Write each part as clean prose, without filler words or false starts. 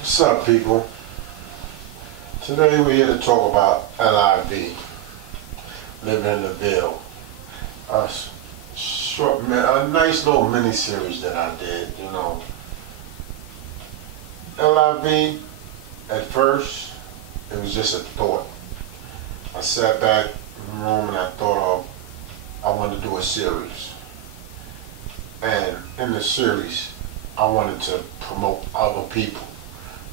What's up, people? Today we're here to talk about L.I.V, Living in Ville. A nice little mini-series that I did, you know. L.I.V, at first, it was just a thought. I sat back in the room and I thought I wanted to do a series. And in the series, I wanted to promote other people.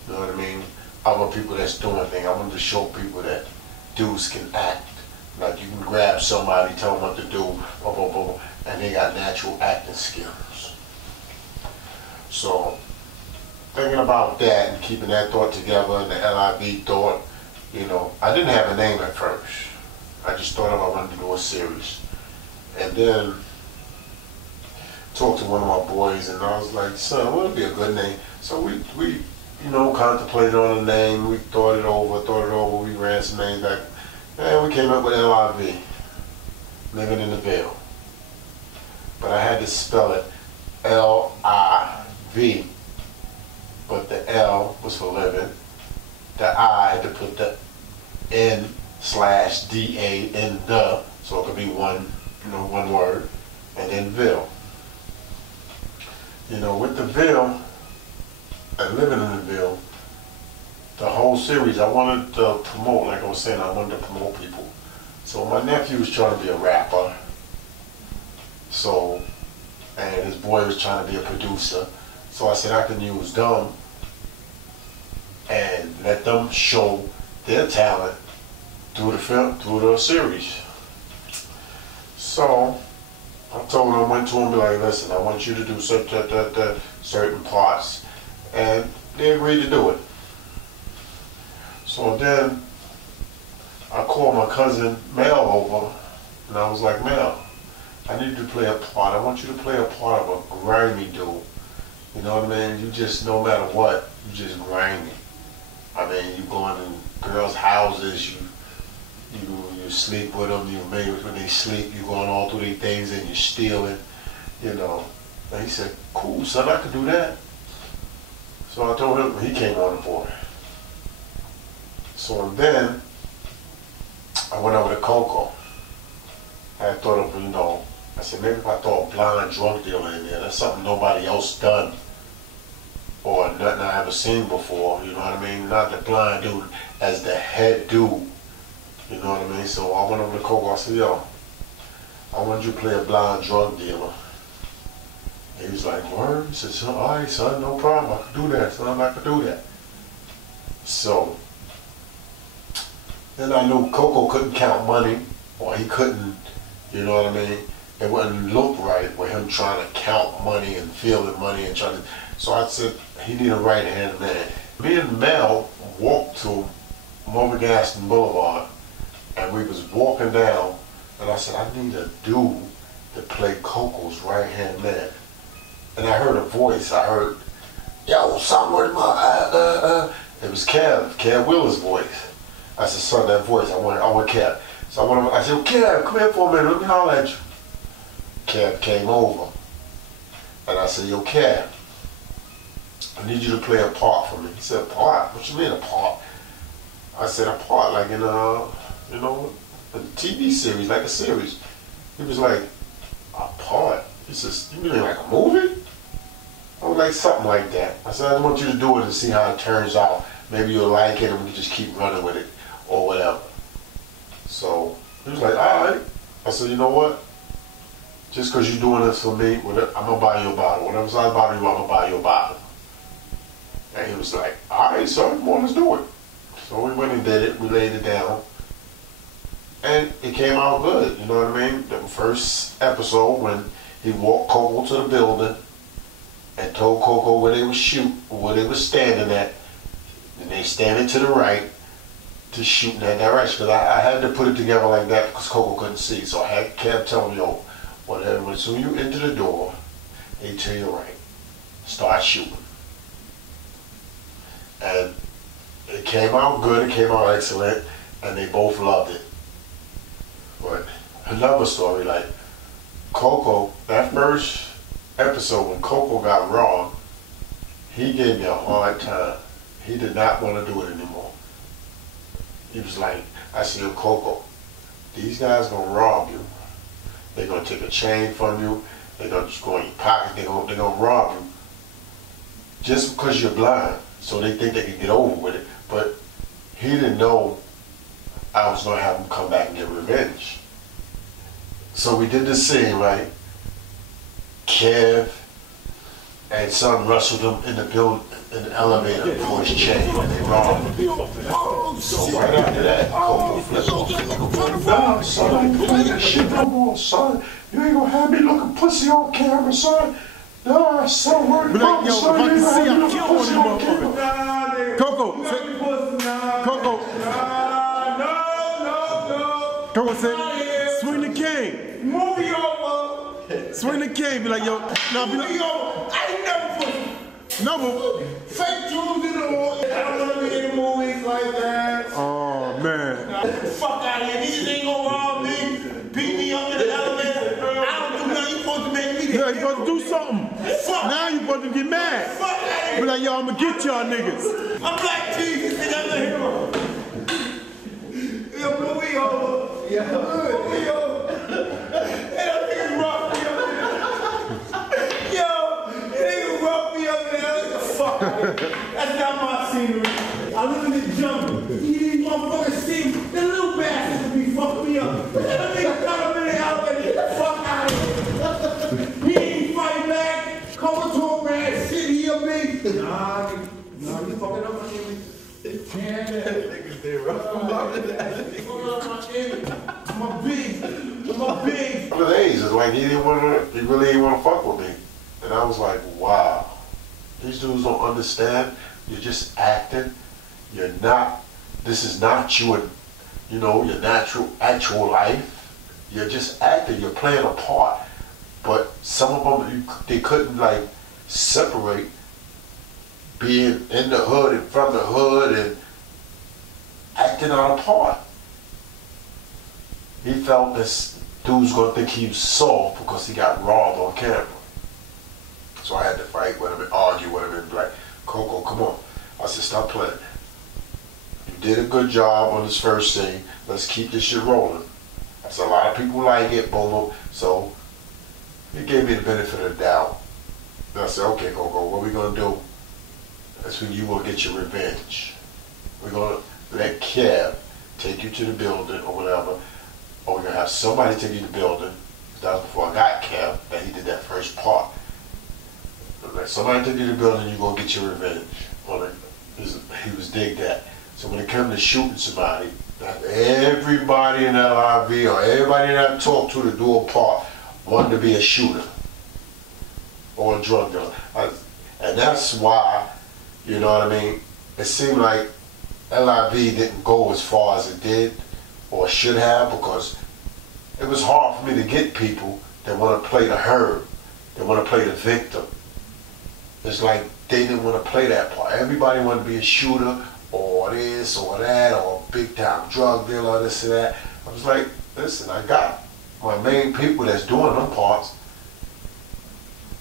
You know what I mean? Other people that's doing things. I wanted to show people that dudes can act. Like you can grab somebody, tell them what to do, blah, blah, blah, and they got natural acting skills. So, thinking about that and keeping that thought together and the L.I.V thought, you know, I didn't have a name at first. I just thought I wanted to do a series. And then, talked to one of my boys and I was like, son, what would be a good name? So we you know, contemplated on a name, we thought it over, we ran some names back, and we came up with L.I.V, Living in the Ville. But I had to spell it L-I-V, but the L was for living, the I had to put the N/D-A in the, so it could be one, you know, one word, and then Ville. You know, with the Ville, and Living in the Ville, the whole series, I wanted to promote, like I was saying, I wanted to promote people. So my nephew was trying to be a rapper, so, and his boy was trying to be a producer. So I said I can use them and let them show their talent through the film, through the series. So I told him, went to him, be like, listen, I want you to do certain parts. And they agreed to do it. So then I called my cousin Mel over and I was like, Mel, I need you to play a part. I want you to play a part of a grimy dude. You know what I mean? You just, no matter what, you just grimy. I mean, you going in girls' houses, you sleep with them, you maybe when they sleep, you going all through their things and you're stealing, you know. And he said, cool, son, I could do that. So I told him, he came on the board. So then, I went over to Coco. I thought of, you know, I said, maybe if I throw a blind drug dealer in there, that's something nobody else done, or nothing I ever seen before, you know what I mean? Not the blind dude as the head dude, you know what I mean? So I went over to Coco, I said, yo, I want you to play a blind drug dealer. He was like, word? He said, son, all right, son, no problem. I can do that, son. I can do that. So, then I knew Coco couldn't count money, or he couldn't, you know what I mean? It wouldn't look right with him trying to count money and feeling money and trying to. So I said, he need a right-hand man. Me and Mel walked to Montgomery Boulevard, and we was walking down, and I said, I need a dude to play Coco's right-hand man. And I heard a voice. I heard, yo, something with my, It was Kev Willer's voice. I said, son, that voice, I want Kev. So I said, Kev, come here for a minute, let me holler at you. Kev came over. And I said, yo, Kev, I need you to play a part for me. He said, a part? What you mean a part? I said, a part, like in a, you know, a TV series, like a series. He was like, a part? He says, you mean like a movie? I was like, something like that. I said, I want you to do it and see how it turns out. Maybe you'll like it and we can just keep running with it or whatever. So he was like, all right. I said, you know what? Just because you're doing this for me, I'm going to buy you a bottle. Whatever's I buy you, I'm going to buy you a bottle. And he was like, all right, son, well, let's do it. So we went and did it. We laid it down. And it came out good, you know what I mean? The first episode when he walked Coco to the building and told Coco where they would shoot, where they were standing at, and they standing to the right to shoot in that direction. Because I had to put it together like that because Coco couldn't see. So I had Kev tell me, yo, whatever, as soon as you enter the door, they to your right, start shooting. And it came out good, it came out excellent, and they both loved it. But another story, like Coco, that first episode when Coco got wrong, he gave me a hard time. He did not want to do it anymore. He was like, I said, Coco, these guys gonna rob you. They're gonna take a chain from you. They're gonna just go in your pocket. They're gonna rob you. Just because you're blind. So they think they can get over with it. But he didn't know I was gonna have him come back and get revenge. So we did this scene, right? Kev and son wrestled him in the building, in the elevator for his chain, and they robbed him. So right after that, Coco flipped off. Nah, son, I ain't playing that shit no more, son. You ain't gonna have me looking pussy on camera, son. Nah, son, word of mouth, son. You ain't gonna have me looking pussy on camera. Coco, Coco. Coco said, swing the cane. Move me over. Swing the cane. Be like, yo, nah, be like, Yo, I ain't never put no, but fake jewels in the wall. I don't want to be in the movies like that. oh man. Nah, get the fuck out of here. Niggas ain't gonna rob me, beat me up in the elevator. I don't do nothing. You supposed to make me Yeah, you supposed to do something. Fuck. Now you supposed to get mad. Fuck out of here. Be like, yo, I'ma get y'all niggas. I'm Black Jesus, nigga. I'm the hero. Yo, move me over. Yeah, move me over. Hey, that nigga rough me up there. Yo, that nigga rough me up there. What the fuck? That's not my scenery. I live in the jungle. These motherfuckers see the little bastards be fucking me up. That nigga got him in the elevator. Get the fuck out of here. He ain't fight back. Come to a man, sit here, me. Nah, you fucking up my image. Niggas, they rough. I'm a big. Other days, it's like he really didn't want to fuck with me. And I was like, wow. These dudes don't understand. You're just acting. You're not, this is not your natural, actual life. You're just acting. You're playing a part. But some of them, they couldn't like separate being in the hood and from the hood and acting out a part. He felt this dude was gonna think he was soft because he got robbed on camera. So I had to fight with him and argue with him and be like, Coco, come on. I said, stop playing. You did a good job on this first scene. Let's keep this shit rolling. I said, a lot of people like it, boom, boom. So he gave me the benefit of the doubt. And I said, okay, Coco, what we gonna do? That's when you will get your revenge. We're gonna let Kev take you to the building or whatever, or we're gonna have somebody take you to the building. That was before I got Kev, that he did that first part. Let somebody take you to the building, you're gonna get your revenge on it. He was dig that. So when it comes to shooting somebody, not everybody in L.I.V. or everybody that I talked to do a part wanted to be a shooter or a drug dealer. And that's why, you know what I mean? It seemed like L.I.V. didn't go as far as it did or should have, because it was hard for me to get people that want to play the herd, that want to play the victim. It's like they didn't want to play that part. Everybody wanted to be a shooter or this or that or a big time drug dealer or this and that. I was like, listen, I got my main people that's doing them parts.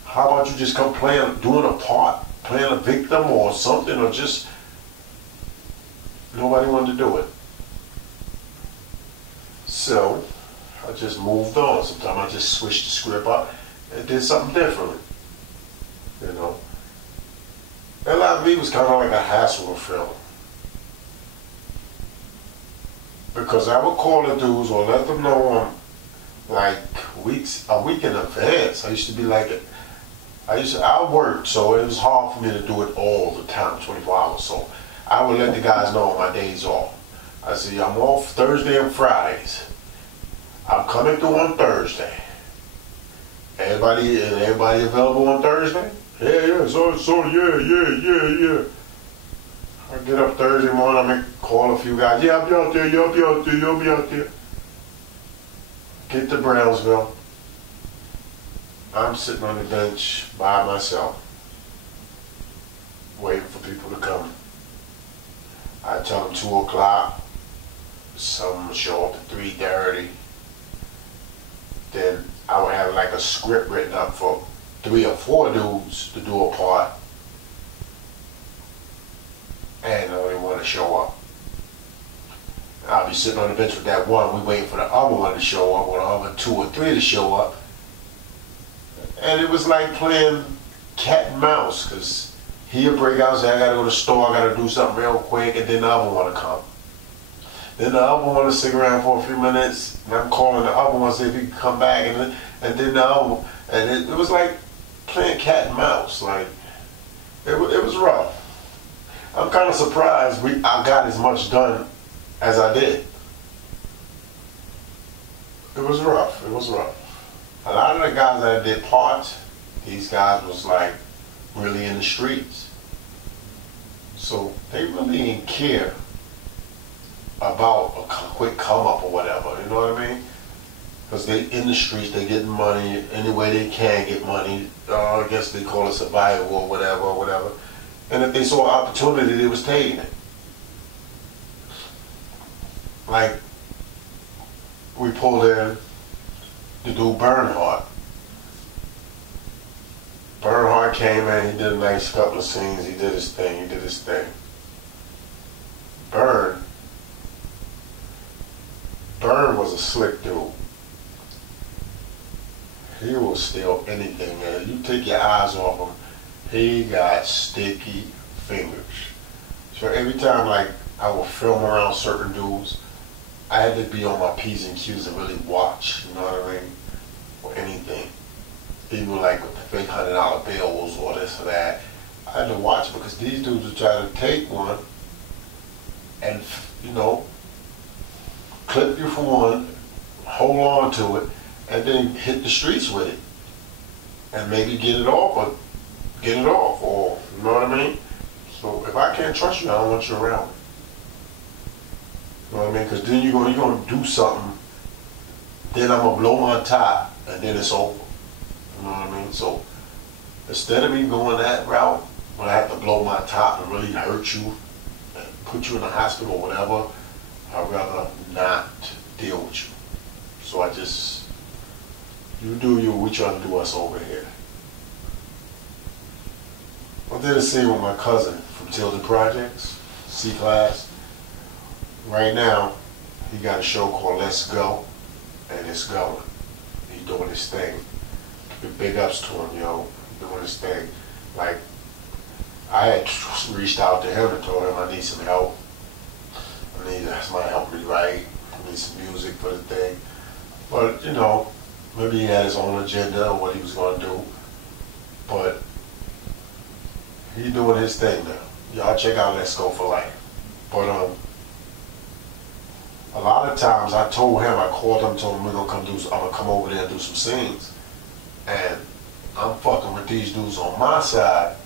How about you just come doing a part, playing a victim or something, or just, nobody wanted to do it. So I just moved on. Sometimes I just switched the script up and did something differently. You know. L.I.V. was kind of like a hassle to film. Because I would call the dudes or let them know like a week in advance. I used to be like, I worked, so it was hard for me to do it all the time, 24 hours. So I would let the guys know on my days off. I said, I'm off Thursday and Fridays. I'm coming through on Thursday. Everybody available on Thursday? Yeah, so yeah. I get up Thursday morning, I call a few guys. Yeah, I'll be out there, you'll be out there. Get to Brownsville. I'm sitting on the bench by myself, waiting for people to come. I tell them 2 o'clock. Some show up at 3:30. Then I would have like a script written up for 3 or 4 dudes to do a part. and they want to show up. I'll be sitting on the bench with that one, we waiting for the other one to show up, or the other 2 or 3 to show up. And it was like playing cat and mouse, because he'll break out and say, I gotta go to the store, I gotta do something real quick, and then the other one will come. Then the other one will stick around for a few minutes, and I'm calling the other one, see if he can come back, and then the other one, and it was like playing cat and mouse. Like, it was rough. I'm kind of surprised I got as much done as I did. It was rough, it was rough. A lot of the guys that did parts, these guys was like really in the streets. So they really didn't care about a quick come up or whatever, you know what I mean? Because they in the streets, they getting money any way they can get money. I guess they call it survival or whatever. And if they saw an opportunity, they was taking it. Like, we pulled in to do Bernhardt. Bernhardt came in, he did a nice couple of scenes, he did his thing. Bern was a slick dude. He will steal anything, man. You take your eyes off him, he got sticky fingers. So every time, like, I would film around certain dudes, I had to be on my P's and Q's and really watch, you know what I mean? Or anything. Even like with the fake $100 bills or this or that. I had to watch because these dudes would try to take one and, you know, clip you for one, hold on to it, and then hit the streets with it. And maybe get it off, or you know what I mean? So if I can't trust you, I don't want you around me. You know what I mean? Because then you're gonna do something, then I'm gonna blow my top, and then it's over. You know what I mean? So instead of me going that route, when I have to blow my top and really hurt you and put you in the hospital or whatever, I'd rather not deal with you. So I just, you do you, we try to do us over here. I did a scene with my cousin from Tilden Projects, C-Class. Right now, he got a show called Let's Go, and it's going. He's doing his thing. Big ups to him, yo. Doing his thing. Like, I had reached out to him and told him I need some help. I need somebody to help me write. I need some music for the thing. But, you know, maybe he had his own agenda or what he was going to do. But he doing his thing now. Y'all check out Let's Go for Life. But a lot of times I told him, I called him, told him I'm gonna come over there and do some scenes. And I'm fucking with these dudes on my side.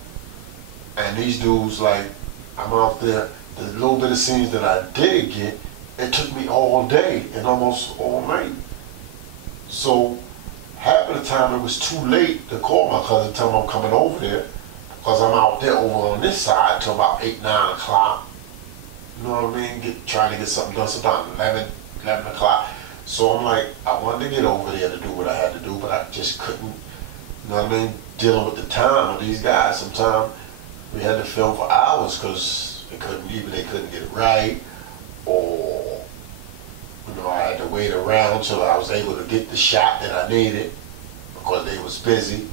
And these dudes, like, I'm out there, the little bit of scenes that I did get, it took me all day and almost all night. So half of the time it was too late to call my cousin and tell him I'm coming over there, because I'm out there over on this side till about 8, 9 o'clock. You know what I mean? Trying to get something done, sometimes 11 o'clock. So I'm like, I wanted to get over there to do what I had to do, but I just couldn't, you know what I mean? Dealing with the time of these guys. Sometimes we had to film for hours because they couldn't get it right, or, you know, I had to wait around till I was able to get the shot that I needed because they was busy.